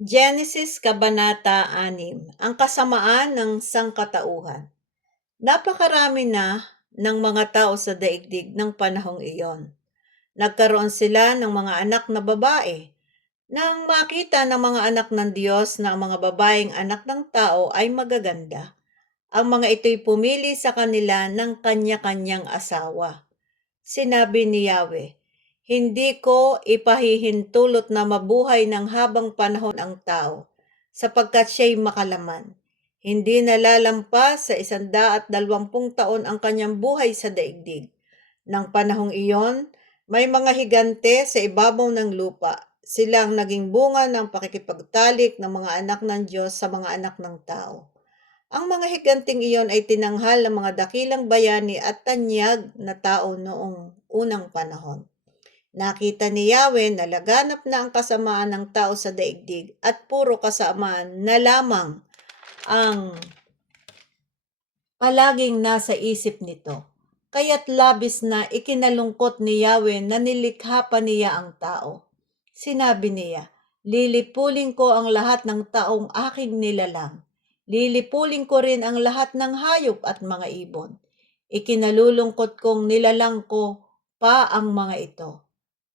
Genesis Kabanata 6, ang kasamaan ng sangkatauhan. Napakarami na ng mga tao sa daigdig ng panahong iyon. Nagkaroon sila ng mga anak na babae. Nang makita ng mga anak ng Diyos na ang mga babaeng anak ng tao ay magaganda, ang mga ito'y pumili sa kanila ng kanya-kanyang asawa. Sinabi ni Yahweh, hindi ko ipahihintulot na mabuhay ng habang panahon ang tao, sapagkat siya'y makalaman. Hindi nalalampas sa 120 taon ang kanyang buhay sa daigdig. Nang panahong iyon, may mga higante sa ibabaw ng lupa. Sila ang naging bunga ng pakikipagtalik ng mga anak ng Diyos sa mga anak ng tao. Ang mga higanting iyon ay tinanghal ng mga dakilang bayani at tanyag na tao noong unang panahon. Nakita ni Yahweh na laganap na ang kasamaan ng tao sa daigdig at puro kasamaan na lamang ang palaging nasa isip nito. Kaya't labis na ikinalungkot ni Yahweh na nilikha pa niya ang tao. Sinabi niya, lilipulin ko ang lahat ng taong aking nilalang. Lilipulin ko rin ang lahat ng hayop at mga ibon. Ikinalulungkot kong nilalang ko pa ang mga ito.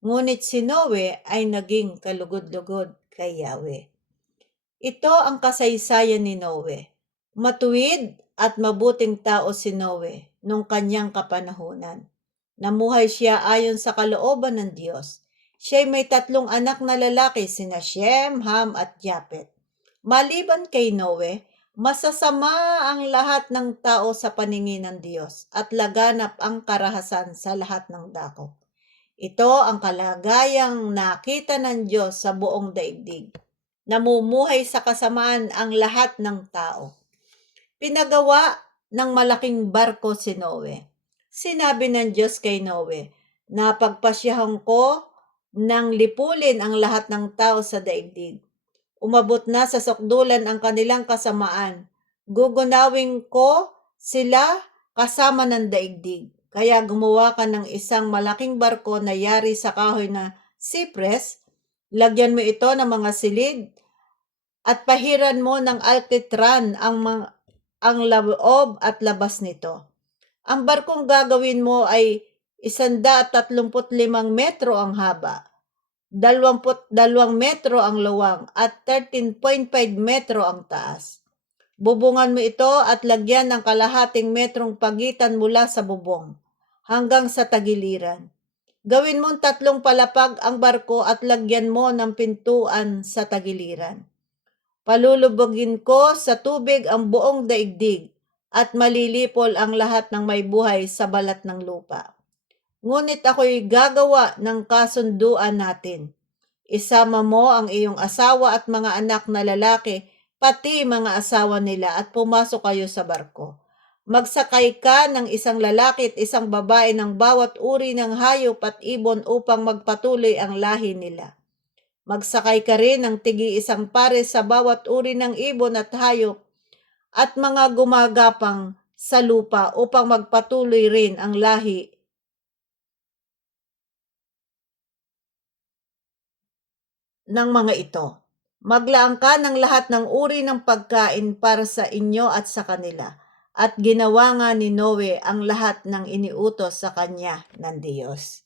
Ngunit si Noe ay naging kalugod-lugod kay Yahweh. Ito ang kasaysayan ni Noe. Matuwid at mabuting tao si Noe nung kanyang kapanahunan. Namuhay siya ayon sa kalooban ng Diyos. Siya'y may 3 anak na lalaki, sina Shem, Ham at Japet. Maliban kay Noe, masasama ang lahat ng tao sa paningin ng Diyos at laganap ang karahasan sa lahat ng dako. Ito ang kalagayang nakita ng Diyos sa buong daigdig. Namumuhay sa kasamaan ang lahat ng tao. Pinagawa ng malaking barko si Noe. Sinabi ng Diyos kay Noe, napagpasyahan ko nang lipulin ang lahat ng tao sa daigdig. Umabot na sa sukdulan ang kanilang kasamaan. Gugunawin ko sila kasama ng daigdig. Kaya gumawa ka ng isang malaking barko na yari sa kahoy na cypress. Lagyan mo ito ng mga silid at pahiran mo ng alkitran ang loob at labas nito. Ang barkong gagawin mo ay 135 metro ang haba, 22 metro ang luwang at 13.5 metro ang taas. Bubungan mo ito at lagyan ng kalahating metrong pagitan mula sa bubong hanggang sa tagiliran. Gawin mong 3 palapag ang barko at lagyan mo ng pintuan sa tagiliran. Palulubogin ko sa tubig ang buong daigdig at malilipol ang lahat ng may buhay sa balat ng lupa. Ngunit ako'y gagawa ng kasunduan natin. Isama mo ang iyong asawa at mga anak na lalaki, pati mga asawa nila at pumasok kayo sa barko. Magsakay ka ng isang lalaki at isang babae ng bawat uri ng hayop at ibon upang magpatuloy ang lahi nila. Magsakay ka rin ng tigi-isang pares sa bawat uri ng ibon at hayop at mga gumagapang sa lupa upang magpatuloy rin ang lahi ng mga ito. Maglaan ka ng lahat ng uri ng pagkain para sa inyo at sa kanila. At ginawa nga ni Noe ang lahat ng iniutos sa kanya ng Diyos.